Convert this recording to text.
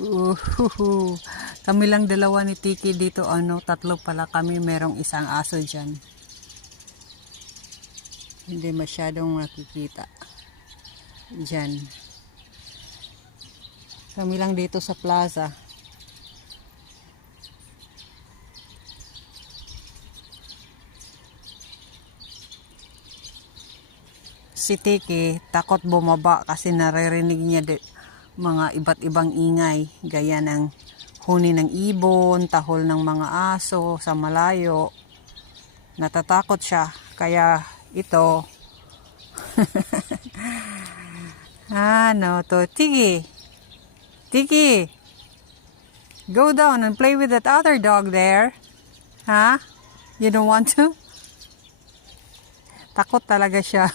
Uhuhu. Kami lang dalawa ni Tiki dito, tatlo pala kami, merong isang aso dyan. Hindi masyadong nakikita. Dyan. Kami lang dito sa plaza. Si Tiki takot bumaba kasi naririnig niya mga iba't ibang ingay gaya ng huni ng ibon, tahol ng mga aso sa malayo. Natatakot siya kaya ito to Tiki, go down and play with that other dog there. You don't want to? Takot talaga siya.